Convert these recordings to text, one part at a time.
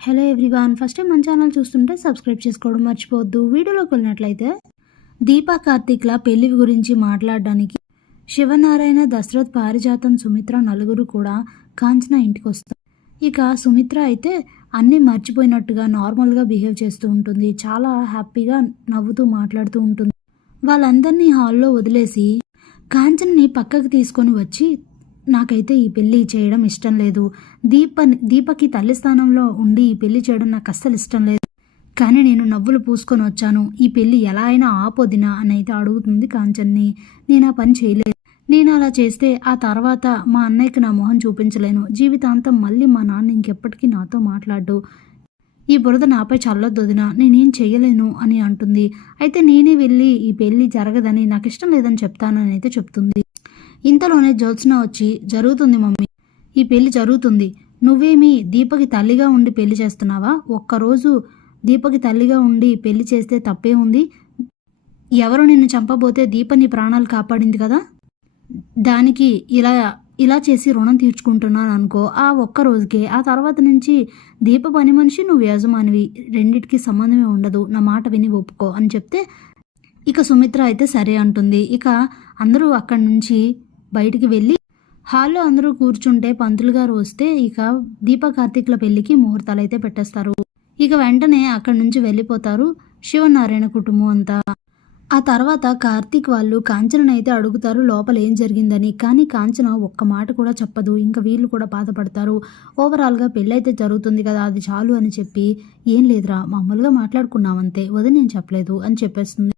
Hello everyone first time మన channel చూస్తుంటే subscribe చేసుకోవడం మర్చిపోవద్దు. వీడియోలోకి వెళ్ళినట్లయితే దీపా కార్తీక్ల పెళ్ళి గురించి మాట్లాడడానికి శివనారాయణ దశరథ్ పారిజాతం సుమిత్ర నలుగురు కూడా కాంచన ఇంటికి వస్తారు. ఇక సుమిత్ర అయితే అన్నీ మర్చిపోయినట్టుగా నార్మల్గా బిహేవ్ చేస్తూ ఉంటుంది. చాలా హ్యాపీగా నవ్వుతూ మాట్లాడుతూ ఉంటుంది. వాళ్ళందరినీ హాల్లో వదిలేసి కాంచనని పక్కకు తీసుకొని వచ్చి నాకైతే ఈ పెళ్ళి చేయడం ఇష్టం లేదు. దీప దీపకి తల్లి స్థానంలో ఉండి ఈ పెళ్ళి చేయడం నాకు అస్సలు ఇష్టం లేదు. కానీ నేను నవ్వులు పూసుకొని వచ్చాను. ఈ పెళ్ళి ఎలా అయినా ఆపొదినా అని అయితే అడుగుతుంది కాంచన్ని. నేను ఆ పని చేయలేదు. నేను అలా చేస్తే ఆ తర్వాత మా అన్నయ్యకి నా మొహం చూపించలేను. జీవితాంతం మళ్ళీ మా నాన్న ఇంకెప్పటికీ నాతో మాట్లాడు ఈ బురద నాపై చల్లొద్దొదిన. నేనేం చేయలేను అని అంటుంది. అయితే నేనే వెళ్ళి ఈ పెళ్ళి జరగదని నాకు ఇష్టం లేదని చెప్తానని అయితే చెప్తుంది. ఇంతలోనే జ్యోత్స్న వచ్చి జరుగుతుంది మమ్మీ ఈ పెళ్ళి జరుగుతుంది. నువ్వేమి దీపకి తల్లిగా ఉండి పెళ్ళి చేస్తున్నావా? ఒక్కరోజు దీపకి తల్లిగా ఉండి పెళ్ళి చేస్తే తప్పే ఉంది. ఎవరు నిన్ను చంపబోతే దీప నీ ప్రాణాలు కాపాడింది కదా? దానికి ఇలా ఇలా చేసి రుణం తీర్చుకుంటున్నాను అనుకో. ఆ ఒక్క రోజుకే ఆ తర్వాత నుంచి దీప పని మనిషి నువ్వు యజమానివి. రెండిటికి సంబంధమే ఉండదు. నా మాట విని ఒప్పుకో అని చెప్తే ఇక సుమిత్ర అయితే సరే అంటుంది. ఇక అందరూ అక్కడి నుంచి బయటికి వెళ్ళి హాల్లో అందరూ కూర్చుంటే పంతులు గారు వస్తే ఇక దీప కార్తీక్ల పెళ్ళికి ముహూర్తాలు అయితే పెట్టేస్తారు. ఇక వెంటనే అక్కడి నుంచి వెళ్ళిపోతారు శివనారాయణ కుటుంబం అంతా. ఆ తర్వాత కార్తీక్ వాళ్ళు కాంచనను అయితే అడుగుతారు లోపల ఏం జరిగిందని. కానీ కాంచన ఒక్క మాట కూడా చెప్పదు. ఇంకా వీళ్ళు కూడా బాధపడతారు. ఓవరాల్గా పెళ్ళైతే జరుగుతుంది కదా అది చాలు అని చెప్పి ఏం లేదురా మామూలుగా మాట్లాడుకున్నామంతే వదిన నేను చెప్పలేదు అని చెప్పేస్తుంది.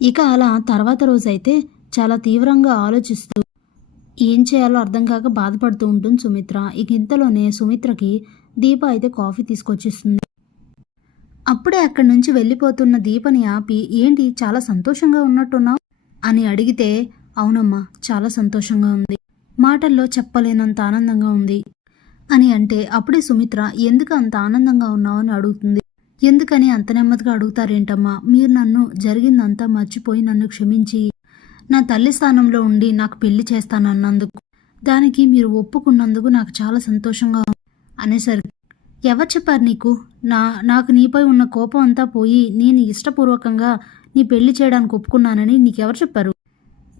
ఇక అలా తర్వాత రోజైతే చాలా తీవ్రంగా ఆలోచిస్తూ ఏం చేయాలో అర్థం కాక బాధపడుతూ ఉంటుంది సుమిత్ర. ఇక ఇంతలోనే సుమిత్రకి దీప అయితే కాఫీ తీసుకొచ్చిస్తుంది. అప్పుడే అక్కడి నుంచి వెళ్ళిపోతున్న దీపని ఆపి ఏంటి చాలా సంతోషంగా ఉన్నట్టున్నావు? అని అడిగితే అవునమ్మా చాలా సంతోషంగా ఉంది. మాటల్లో చెప్పలేనంత ఆనందంగా ఉంది. అని అంటే అప్పుడే సుమిత్ర ఎందుకు అంత ఆనందంగా ఉన్నావు? అని అడుగుతుంది. ఎందుకని అంత నెమ్మదిగా అడుగుతారేంటమ్మా? మీరు నన్ను జరిగిందంతా మర్చిపోయి నన్ను క్షమించి నా తల్లి స్థానంలో ఉండి నాకు పెళ్ళి చేస్తానన్నందుకు దానికి మీరు ఒప్పుకున్నందుకు నాకు చాలా సంతోషంగా ఉంది. అనేసరికి ఎవరు చెప్పారు నీకు? నా నాకు నీపై ఉన్న కోపం అంతా పోయి నేను ఇష్టపూర్వకంగా నీ పెళ్ళి చేయడానికి ఒప్పుకున్నానని నీకెవరు చెప్పారు?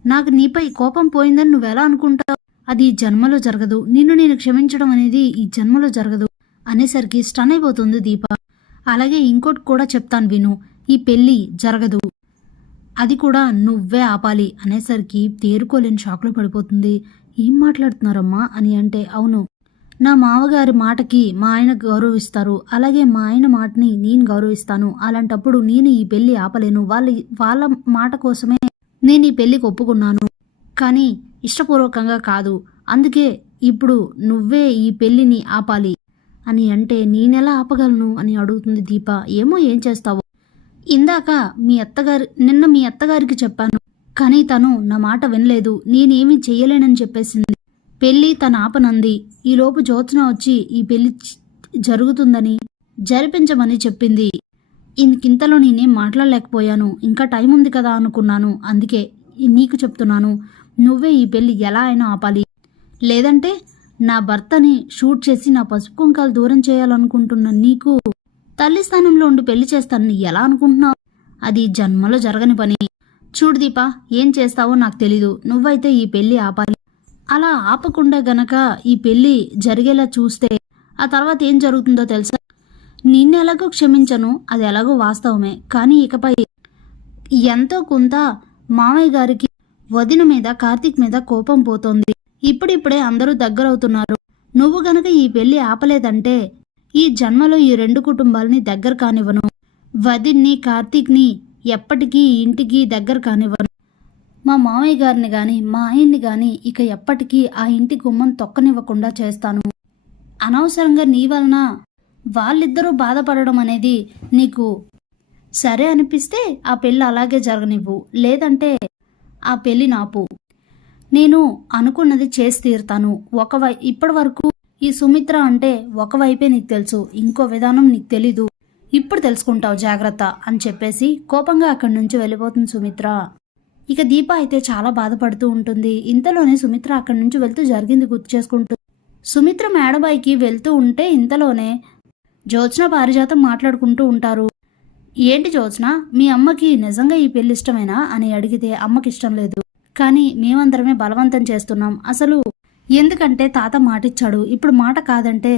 నాకు నీపై కోపం పోయిందని నువ్వెలా అనుకుంటావు? అది ఈ జన్మలో జరగదు. నిన్ను నేను క్షమించడం అనేది ఈ జన్మలో జరగదు. అనేసరికి స్టన్ అయిపోతుంది దీప. అలాగే ఇంకోటి కూడా చెప్తాను విను. ఈ పెళ్ళి జరగదు. అది కూడా నువ్వే ఆపాలి అనేసరికి తేరుకోలేని షాక్లో పడిపోతుంది. ఏం మాట్లాడుతున్నారమ్మా అని అంటే అవును. నా మామగారి మాటకి మా ఆయన గౌరవిస్తారు. అలాగే మా ఆయన మాటని నేను గౌరవిస్తాను. అలాంటప్పుడు నేను ఈ పెళ్ళి ఆపలేను. వాళ్ళ వాళ్ళ మాట కోసమే నేను ఈ పెళ్ళికి ఒప్పుకున్నాను. కానీ ఇష్టపూర్వకంగా కాదు. అందుకే ఇప్పుడు నువ్వే ఈ పెళ్ళిని ఆపాలి అని అంటే నేనెలా ఆపగలను అని అడుగుతుంది దీప. ఏమో ఏం చేస్తావో. ఇందాక మీ అత్తగారి నిన్న మీ అత్తగారికి చెప్పాను. కానీ తను నా మాట వినలేదు. నేనేమీ చెయ్యలేనని చెప్పేసింది. పెళ్ళి తన ఆపనంది. ఈలోపు జ్యోత్స్న వచ్చి ఈ పెళ్ళి జరుగుతుందని జరిపించమని చెప్పింది. ఇంకింతలో నేనేం మాట్లాడలేకపోయాను. ఇంకా టైం ఉంది కదా అనుకున్నాను. అందుకే నీకు చెప్తున్నాను. నువ్వే ఈ పెళ్ళి ఎలా అయినా ఆపాలి. లేదంటే నా భర్తని షూట్ చేసి నా పసుపు కుంకాలు దూరం చేయాలనుకుంటున్న నీకు తల్లి స్థానంలో ఉండి పెళ్ళి చేస్తానని ఎలా అనుకుంటున్నావు? అది జన్మలో జరగని పని. చూడు దీపా ఏం చేస్తావో నాకు తెలీదు. నువ్వైతే ఈ పెళ్ళి ఆపాలి. అలా ఆపకుండా గనక ఈ పెళ్ళి జరిగేలా చూస్తే ఆ తర్వాత ఏం జరుగుతుందో తెలుసా? నిన్ను ఎలాగో క్షమించను అది ఎలాగో వాస్తవమే. కానీ ఇకపై ఎంతో కొంత మామయ్య గారికి వదిన మీద కార్తీక్ మీద కోపం పోతోంది. ఇప్పుడిప్పుడే అందరూ దగ్గరవుతున్నారు. నువ్వు గనక ఈ పెళ్ళి ఆపలేదంటే ఈ జన్మలో ఈ రెండు కుటుంబాలని దగ్గర కానివ్వను. వదిన్ని కార్తీక్ని ఎప్పటికీ ఇంటికి దగ్గర కానివ్వను. మా మామయ్య గారిని కానీ మా ఆయన్ని కానీ ఇక ఎప్పటికీ ఆ ఇంటి గుమ్మం తొక్కనివ్వకుండా చేస్తాను. అనవసరంగా నీ వలన వాళ్ళిద్దరూ బాధపడడం అనేది నీకు సరే అనిపిస్తే ఆ పెళ్ళి అలాగే జరగనివ్వు. లేదంటే ఆ పెళ్ళి నాపు. నేను అనుకున్నది చేసి తీరుతాను. ఒక ఇప్పటి వరకు ఈ సుమిత్ర అంటే ఒకవైపే నీకు తెలుసు ఇంకో విధానం నీకు తెలీదు. ఇప్పుడు తెలుసుకుంటావు జాగ్రత్త అని చెప్పేసి కోపంగా అక్కడి నుంచి వెళ్ళిపోతుంది సుమిత్ర. ఇక దీప అయితే చాలా బాధపడుతూ ఉంటుంది. ఇంతలోనే సుమిత్ర అక్కడి నుంచి వెళ్తూ జరిగింది గుర్తు చేసుకుంటూ సుమిత్ర మేడబాయికి వెళ్తూ ఉంటే ఇంతలోనే జ్యోత్స్న పారిజాతం మాట్లాడుకుంటూ ఉంటారు. ఏంటి జ్యోత్స్న మీ అమ్మకి నిజంగా ఈ పెళ్ళి ఇష్టమేనా? అని అడిగితే అమ్మకి ఇష్టం లేదు. కానీ మేమందరమే బలవంతం చేస్తున్నాం. అసలు ఎందుకంటే తాత మాటిచ్చాడు. ఇప్పుడు మాట కాదంటే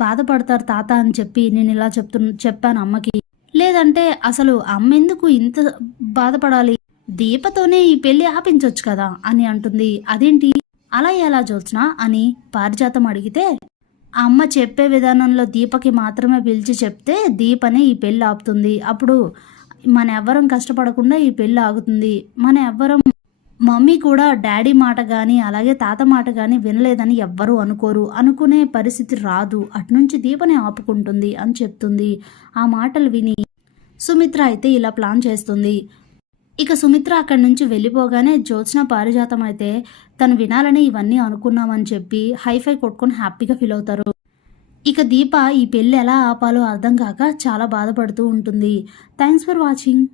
బాధపడతారు తాత అని చెప్పి నేను ఇలా చెప్తు చెప్పాను అమ్మకి. లేదంటే అసలు అమ్మ ఎందుకు ఇంత బాధపడాలి? దీపతోనే ఈ పెళ్ళి ఆపించవచ్చు కదా అని అంటుంది. అదేంటి? అలా ఎలా చూసినా అని పారిజాతం అడిగితే అమ్మ చెప్పే విధానంలో దీపకి మాత్రమే పిలిచి చెప్తే దీపనే ఈ పెళ్ళి ఆపుతుంది. అప్పుడు మన ఎవ్వరం కష్టపడకుండా ఈ పెళ్ళి ఆగుతుంది. మన ఎవ్వరం మమ్మీ కూడా డాడీ మాట కానీ అలాగే తాత మాట కానీ వినలేదని ఎవ్వరూ అనుకోరు. అనుకునే పరిస్థితి రాదు. అటునుంచి దీపనే ఆపుకుంటుంది అని చెప్తుంది. ఆ మాటలు విని సుమిత్ర అయితే ఇలా ప్లాన్ చేస్తుంది. ఇక సుమిత్ర అక్కడి నుంచి వెళ్ళిపోగానే జ్యోత్స్న పారిజాతం అయితే తను వినాలని ఇవన్నీ అనుకున్నామని చెప్పి హైఫై కొట్టుకొని హ్యాపీగా ఫీల్ అవుతారు. ఇక దీప ఈ పెళ్ళి ఎలా ఆపాలో అర్థం కాక చాలా బాధపడుతూ ఉంటుంది. Thanks for watching.